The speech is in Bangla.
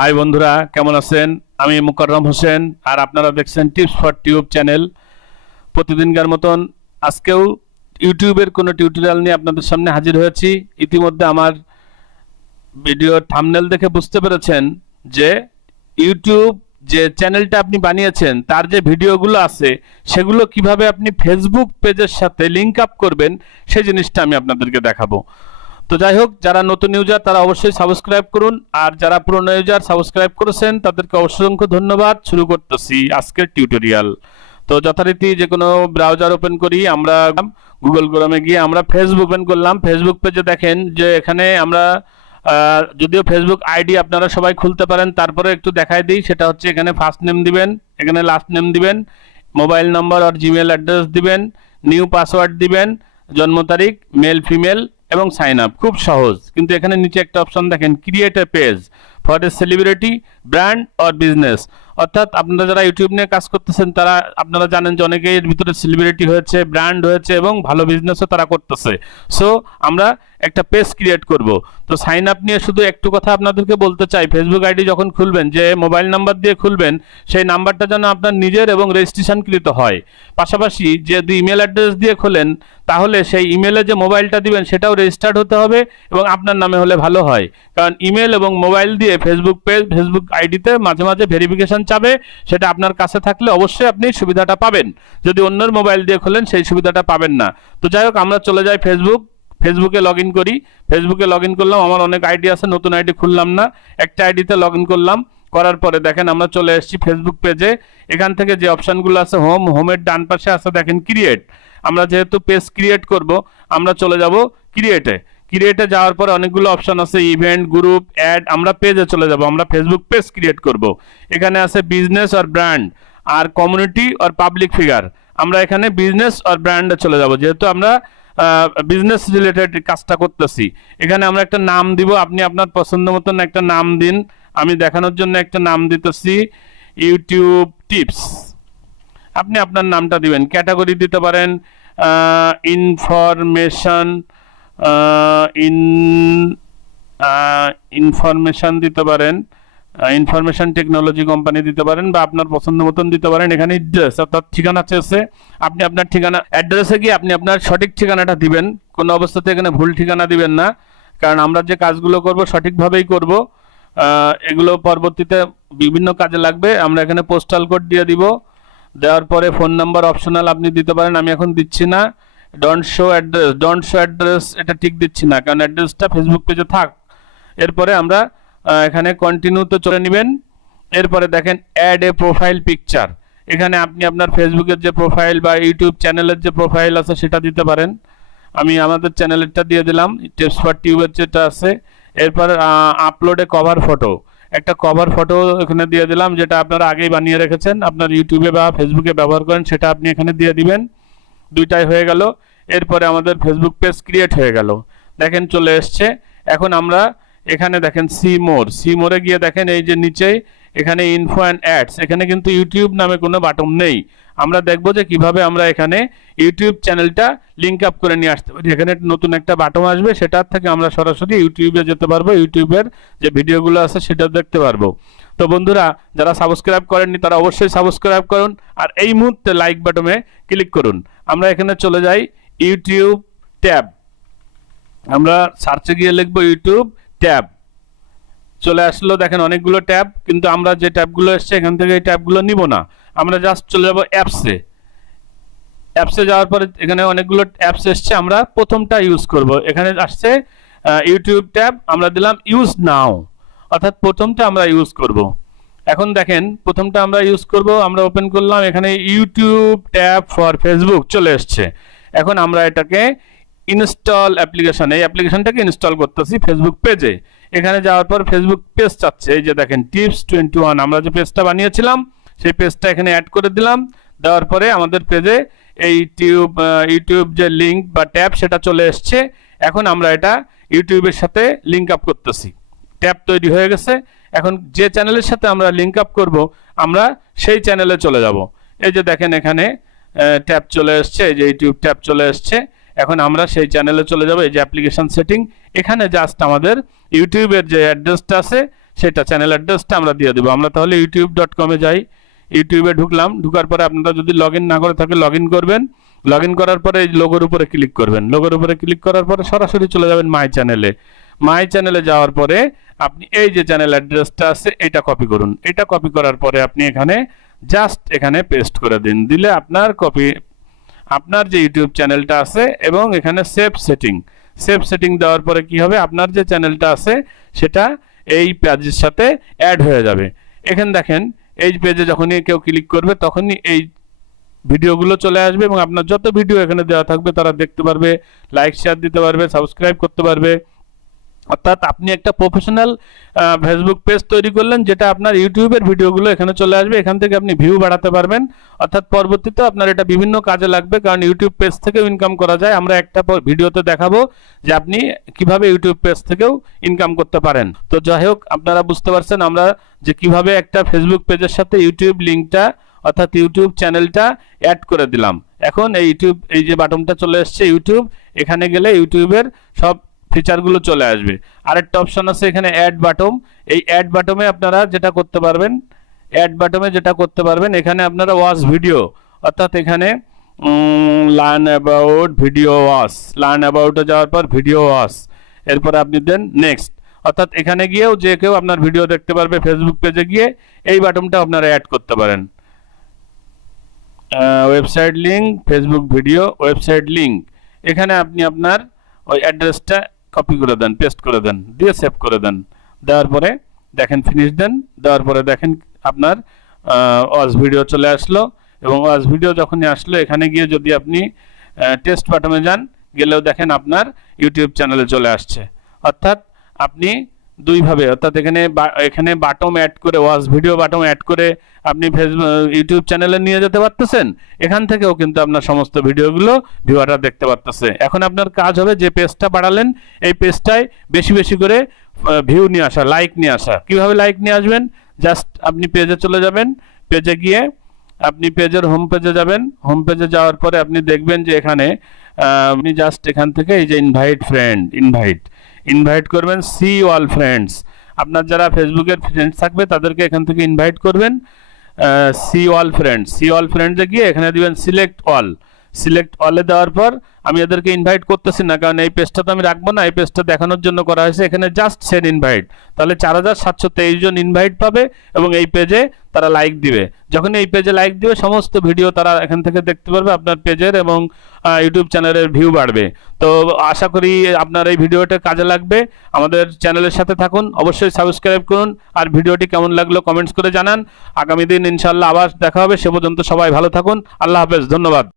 হাই বন্ধুরা, কেমন আছেন? আমি মুকাররম হোসেন, আর আপনারা দেখছেন টিপস ফর টিউব চ্যানেল। প্রতিদিনকার মতন আজকেও ইউটিউবের কোনো টিউটোরিয়াল নিয়ে আপনাদের সামনে হাজির হয়েছি। ইতিমধ্যে আমার ভিডিওর থাম্বনেল দেখে বুঝতে পেরেছেন যে ইউটিউব যে চ্যানেলটা আপনি বানিয়েছেন তার যে ভিডিওগুলো আছে সেগুলো কিভাবে আপনি ফেসবুক পেজের সাথে লিঙ্ক আপ করবেন সেই জিনিসটা আমি আপনাদেরকে দেখাবো। তো যাই হোক, যারা নতুন ইউজার তারা অবশ্যই সাবস্ক্রাইব করুন, আর যারা পুরনো ইউজার সাবস্ক্রাইব করেছেন তাদেরকে অসংখ্য ধন্যবাদ। শুরু করতেছি আজকের টিউটোরিয়াল। তো যথারীতি যে কোনো ব্রাউজার ওপেন করি, আমরা গুগল ক্রোমে গিয়ে আমরা ফেসবুক ওপেন করলাম। ফেসবুক পেজে দেখেন যে এখানে আমরা যদিও ফেসবুক আইডি আপনারা সবাই খুলতে পারেন, তারপরে একটু দেখাই দিই। সেটা হচ্ছে এখানে ফার্স্ট নেম দিবেন, এখানে লাস্ট নেম দিবেন, মোবাইল নম্বর আর জিমেল অ্যাড্রেস দিবেন, নিউ পাসওয়ার্ড দিবেন, জন্ম তারিখ, মেল ফিমেল এবং সাইন আপ। খুব সহজ। কিন্তু এখানে নিচে একটা অপশন দেখেন, create a page for a celebrity, brand or business. অর্থাৎ আপনারা যারা ইউটিউব নিয়ে কাজ করতেছেন তারা আপনারা জানেন যে অনেকেই এর ভিতরে সেলিব্রিটি হয়েছে, ব্র্যান্ড হয়েছে এবং ভালো বিজনেসও তারা করতেছে। সো আমরা একটা পেজ ক্রিয়েট করব। তো সাইন আপ নিয়ে শুধু একটু কথা আপনাদেরকে বলতে চাই। ফেসবুক আইডি যখন খুলবেন, যে মোবাইল নাম্বার দিয়ে খুলবেন, সেই নাম্বারটা যেন আপনার নিজের এবং রেজিস্ট্রেশনকৃত হয়। পাশাপাশি যদি ইমেল অ্যাড্রেস দিয়ে খোলেন তাহলে সেই ইমেলে যে মোবাইলটা দিবেন সেটাও রেজিস্টার্ড হতে হবে এবং আপনার নামে হলে ভালো হয়। কারণ ইমেল এবং মোবাইল দিয়ে ফেসবুক পেজ, ফেসবুক আইডিতে মাঝে মাঝে ভেরিফিকেশন চাবে। সেটা আপনার কাছে থাকলে অবশ্যই আপনি সুবিধাটা পাবেন। যদি অন্যের মোবাইল দিয়ে খোলেন সেই সুবিধাটা পাবেন না। তো যাই হোক, আমরা চলে যাই ফেসবুকে লগ ইন করি। ফেসবুকে লগ ইন করলাম। আমার অনেক আইডি আছে, নতুন আইডি খুললাম না, একটা আইডিতে লগ ইন করলাম। করার পরে দেখেন আমরা চলে এসেছি ফেসবুক পেজে। এখান থেকে যে অপশানগুলো আছে, হোমের ডান পাশে আছে দেখেন ক্রিয়েট। আমরা যেহেতু পেজ ক্রিয়েট করব, আমরা চলে যাব ক্রিয়েটে যাওয়ার পরে অনেকগুলো অপশন আছে, ইভেন্ট, গ্রুপ, অ্যাড। আমরা পেজে চলে যাব, আমরা ফেসবুক পেজ ক্রিয়েট করব। এখানে আছে বিজনেস আর ব্র্যান্ড, আর কমিউনিটি আর পাবলিক ফিগার। আমরা এখানে বিজনেস আর ব্র্যান্ডে চলে যাব, যেহেতু আমরা বিজনেস রিলেটেড কাজটা করতেছি। এখানে আমরা একটা নাম দিব, আপনি আপনার পছন্দ মতন একটা নাম দিন। আমি দেখানোর জন্য একটা নাম দিতেছি, ইউটিউব টিপস। আপনি আপনার নামটা দিবেন। ক্যাটাগরি দিতে পারেন ইনফরমেশন, ইনফরমেশন দিতে পারেন, ইনফরমেশন টেকনোলজি কোম্পানি দিতে পারেন, বা আপনার পছন্দ মতন দিতে পারেন। এখানে অ্যাড্রেস অর্থাৎ ঠিকানা চেয়েছে, আপনি আপনার ঠিকানা, অ্যাড্রেসে গিয়ে আপনি আপনার সঠিক ঠিকানাটা দিবেন। কোনো অবস্থাতে এখানে ভুল ঠিকানা দিবেন না, কারণ আমরা যে কাজগুলো করব সঠিকভাবেই করব। এগুলো পরবর্তীতে বিভিন্ন কাজে লাগবে। আমরা এখানে পোস্টাল কোড দিয়ে দিব। দেওয়ার পরে ফোন নাম্বার অপশনাল আপনি দিতে পারেন, আমি এখন দিচ্ছি না। ডোন্ট শো অ্যাড্রেস, এটা ঠিক দিচ্ছি না, কারণ অ্যাড্রেসটা ফেসবুক পেজে থাক। এরপরে আমরা এখানে কন্টিনিউতে চলে নেবেন। এরপরে দেখেন অ্যাড এ প্রোফাইল পিকচার। এখানে আপনি আপনার ফেসবুকের যে প্রোফাইল বা ইউটিউব চ্যানেলের যে প্রোফাইল আছে সেটা দিতে পারেন। আমি আমাদের চ্যানেলেরটা দিয়ে দিলাম, টিপস ফর টিউবের যেটা আছে। এরপর আপলোডে কভার ফটো, একটা কভার ফটো এখানে দিয়ে দিলাম, যেটা আপনারা আগেই বানিয়ে রেখেছেন, আপনার ইউটিউবে বা ফেসবুকে ব্যবহার করেন, সেটা আপনি এখানে দিয়ে দিবেন। দুইটাই হয়ে গেল। এরপরে আমাদের ফেসবুক পেজ ক্রিয়েট হয়ে গেল। দেখেন চলে এসছে। এখন আমরা এখানে দেখেন সি মোরে গিয়ে দেখেন এই যে নিচে এখানে ইনফো অ্যান্ড অ্যাডস, এখানে কিন্তু ইউটিউব নামে কোনো বাটন নেই। আমরা দেখবো যে কিভাবে আমরা এখানে ইউটিউব চ্যানেলটা লিঙ্ক আপ করে নিয়ে আসতে পারি। এখানে নতুন একটা বাটন আসবে, সেটার থেকে আমরা সরাসরি ইউটিউবে যেতে পারবো, ইউটিউবের যে ভিডিওগুলো আছে সেটা দেখতে পারবো। তো বন্ধুরা, যারা সাবস্ক্রাইব করেননি তারা অবশ্যই সাবস্ক্রাইব করুন, আর এই মুহূর্তে লাইক বাটনে ক্লিক করুন। আমরা এখানে চলে যাই ইউটিউব ট্যাব। আমরা সার্চে গিয়ে লিখবো ইউটিউব ট্যাব। চলে আসলো, দেখেন অনেকগুলো ট্যাব, কিন্তু আমরা যে ট্যাবগুলো এসছে এখান থেকে এই ট্যাবগুলো নিব না। আমরা জাস্ট চলে যাবো অ্যাপসে যাওয়ার পরে এখানে অনেকগুলো অ্যাপস এসছে, আমরা প্রথমটা ইউজ করব। এখানে আসছে ইউটিউব ট্যাব, আমরা দিলাম ইউজ নাও, অর্থাৎ প্রথমটা আমরা ইউজ করব। এখন দেখেন প্রথমটা আমরা ইউজ করব, আমরা ওপেন করলাম, এখানে ইউটিউব ট্যাব ফর ফেসবুক চলে এসছে। এখন আমরা এটাকে ইনস্টল অ্যাপ্লিকেশন, এই অ্যাপ্লিকেশনটাকে ইনস্টল করতেছি ফেসবুক পেজে। এখানে যাওয়ার পর ফেসবুক পেজ চাচ্ছে, এই যে দেখেন টিপস 21, আমরা যে পেজটা বানিয়েছিলাম সেই পেজটা এখানে অ্যাড করে দিলাম। দেওয়ার পরে আমাদের পেজে এই ইউটিউব যে লিঙ্ক বা ট্যাব সেটা চলে এসছে। এখন আমরা এটা ইউটিউবের সাথে লিঙ্ক আপ করতেছি। ট্যাব তৈরি হয়ে গেছে। এখন যে চ্যানেলের সাথে আমরা লিঙ্ক আপ করব, আমরা সেই চ্যানেলে চলে যাব। এই যে দেখেন এখানে ট্যাব চলে এসছে, এই যে ইউটিউব ট্যাব চলে এসছে। এখন আমরা সেই চ্যানেলে চলে যাব। এই যে অ্যাপ্লিকেশন সেটিং, এখানে জাস্ট আমাদের ইউটিউবের যে অ্যাড্রেসটা আছে সেটা চ্যানেল অ্যাড্রেসটা আমরা দিয়ে দেবো। আমরা তাহলে youtube.com এ যাই, ইউটিউবে ঢুকলাম, ঢুকার পরে আপনারা যদি লগ ইন না করে থাকে লগ ইন করবেন, লগ ইন করার পরে এই লোগোর উপরে ক্লিক করবেন, লোগোর উপরে ক্লিক করার পরে সরাসরি চলে যাবেন মাই চ্যানেলে। মাই চ্যানেলে যাওয়ার পরে আপনি এই যে চ্যানেল অ্যাড্রেসটা আছে এটা কপি করুন, এটা কপি করার পরে আপনি এখানে জাস্ট এখানে পেস্ট করে দিন, দিলে আপনার কপি আপনার যে ইউটিউব চ্যানেলটা আছে এবং এখানে সেভ সেটিং দেওয়ার পরে কি হবে, আপনার যে চ্যানেলটা আছে সেটা এই পেজের সাথে অ্যাড হয়ে যাবে। এখানে দেখেন এই পেজে যখনই কেউ ক্লিক করবে তখনই এই ভিডিওগুলো চলে আসবে এবং আপনার যত ভিডিও এখানে দেওয়া থাকবে তারা দেখতে পারবে, লাইক শেয়ার দিতে পারবে, সাবস্ক্রাইব করতে পারবে। অর্থাৎ আপনি একটা প্রফেশনাল ফেসবুক পেজ তৈরি করলেন, যেটা আপনার ইউটিউবের ভিডিওগুলো এখানে চলে আসবে, এখান থেকে আপনি ভিউ বাড়াতে পারবেন। অর্থাৎ পরবর্তীতে আপনার এটা বিভিন্ন কাজে লাগবে, কারণ ইউটিউব পেজ থেকেও ইনকাম করা যায়। আমরা একটা ভিডিওতে দেখাবো যে আপনি কিভাবে ইউটিউব পেজ থেকেও ইনকাম করতে পারেন। তো যাই হোক, আপনারা বুঝতে পারছেন আমরা যে কিভাবে একটা ফেসবুক পেজের সাথে ইউটিউব লিঙ্কটা অর্থাৎ ইউটিউব চ্যানেলটা অ্যাড করে দিলাম। এখন এই ইউটিউব এই যে বাটনটা চলে এসছে ইউটিউব, এখানে গেলে ইউটিউবের সব ফিচারগুলো চলে আসবে। আরেকটা অপশন আছে এখানে অ্যাড বাটন, এই অ্যাড বাটনে আপনারা যেটা করতে পারবেন, এখানে আপনারা ওয়াচ ভিডিও অর্থাৎ এখানে learn about video watch, learn অ্যাবাউটে যাওয়ার পর ভিডিও ওয়াচ, এরপরে আপনি দেন নেক্সট। অর্থাৎ এখানে গিয়েও যে কেউ আপনার ভিডিও দেখতে পারবে, ফেসবুক পেজে গিয়ে এই বাটনটা আপনারা অ্যাড করতে পারেন। Website link, Facebook video, website link, এখানে আপনি আপনার ওই অ্যাড্রেসটা কপি করে দেন, পেস্ট করে দেন, দিয়ে সেভ করে দেন। দেওয়ার পরে দেখেন ফিনিশ দেন, দেওয়ার পরে দেখেন আপনার ওয়াচ ভিডিও চলে আসলো। এবং ওয়াচ ভিডিও যখনই আসলো এখানে গিয়ে যদি আপনি টেস্ট বাটনে যান, গেলেও দেখেন আপনার ইউটিউব চ্যানেলে চলে আসছে। অর্থাৎ আপনি দুইভাবে, অর্থাৎ এখানে বাটন অ্যাড করে, ওয়াচ ভিডিও বাটন অ্যাড করে আপনি ফেসবুক ইউটিউব চ্যানেলে নিয়ে যেতে পারতেছেন, এখান থেকেও কিন্তু আপনার সমস্ত ভিডিওগুলো ভিউয়াররা দেখতে পারতেছে। এখন আপনার কাজ হবে যে পেজটা বাড়ালেন এই পেজটায় বেশি বেশি করে ভিউ নিয়ে আসা, লাইক নিয়ে আসা। কিভাবে লাইক নিয়ে আসবেন, জাস্ট আপনি পেজে চলে যাবেন, পেজে গিয়ে আপনি পেজের হোম পেজে যাবেন, হোম পেজে যাওয়ার পরে আপনি দেখবেন যে এখানে আপনি জাস্ট এখান থেকে এই যে ইনভাইট ফ্রেন্ড, ইনভাইট করবেন, সি অল ফ্রেন্ডস, আপনার যারা ফেসবুকের ফ্রেন্ডস থাকবে তাদেরকে এখান থেকে ইনভাইট করবেন। সি অল ফ্রেন্ডসে গিয়ে এখানে দিবেন সিলেক্ট অলে দেওয়ার পর আমি এদেরকে ইনভাইট করতেছি না, কারণ এই পেজটা তো আমি রাখবো না, এই পেজটা দেখানোর জন্য করা হয়েছে। এখানে জাস্ট সেন্ড ইনভাইট, তাহলে 4723 জন ইনভাইট পাবে এবং এই পেজে তারা লাইক দিবে। যখন এই পেজে লাইক দিবে সমস্ত ভিডিও তারা এখান থেকে দেখতে পারবে, আপনার পেজের এবং ইউটিউব চ্যানেলের ভিউ বাড়বে। তো আশা করি আপনার এই ভিডিওটা কাজে লাগবে। আমাদের চ্যানেলের সাথে থাকুন, অবশ্যই সাবস্ক্রাইব করুন, আর ভিডিওটি কেমন লাগলো কমেন্টস করে জানান। আগামী দিন ইনশাল্লাহ আবার দেখা হবে, সে পর্যন্ত সবাই ভালো থাকুন। আল্লাহ হাফেজ, ধন্যবাদ।